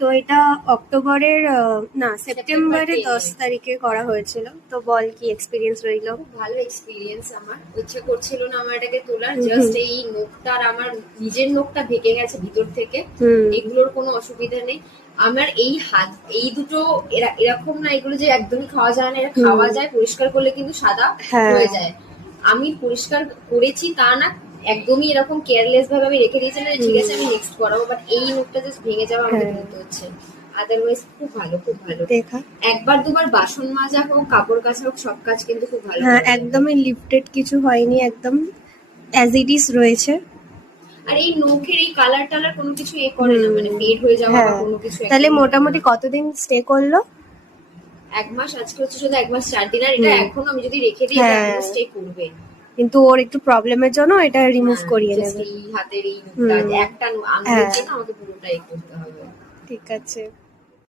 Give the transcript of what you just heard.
তো এটা অক্টোবরের না সেপ্টেম্বরে 10 তারিখে করা হয়েছিল। তো বল কি এক্সপিরিয়েন্স রইলো? খুব ভালো এক্সপিরিয়েন্স। আমার ইচ্ছে করছিল না আমার এটাকে তোলার, জাস্ট এই নখটা আর আমার নিজের নখটা ভেঙে গেছে ভিতর থেকে, এগুলোর কোনো অসুবিধা নেই। আমার এই হাত এই দুটো এরকম না, এগুলো যে একদমই খাওয়া যায় না, এটা খাওয়া যায়, পরিষ্কার করলে কিন্তু সাদা হয়ে যায়। আমি পরিষ্কার করেছি তা না, একদমই এরকম কেয়ারলেস ভাবে আমি রেখে দিয়েছিলাম ঠিক আছে আমি নেক্সট করাবো, বাট এই নখটা জাস্ট ভেঙে যাওয়া আমাকে বলতে হচ্ছে। আদারওয়াইজ খুব ভালো, খুব ভালো। দেখা একবার দুবার বাসন মাজা হোক, কাপড় কাচা হোক, সব কাজ কিন্তু খুব ভালো। হ্যাঁ, একদমই লিফটেড কিছু হয়নি, একদম অ্যাজ ইট ইজ রয়েছে। আর এই নখের এই কালার টালার কোনো কিছু করে না, মানে ফেড হয়ে যাওয়া বা কোনো কিছু। তাহলে মোটামুটি কতদিন স্টে করলো? 1 মাস। আজকে হচ্ছে শুধু 1 মাস 4 দিন। আর এটা এখন আমি যদি রেখে দিই এটা স্টে করবে, কিন্তু ওর একটু প্রবলেমের জন্য এটা রিমুভ করিয়ে নেবে। এই হাতের এই নখটা একটা আঙুলের জন্য আমাকে পুরোটাই করতে হবে। ঠিক আছে।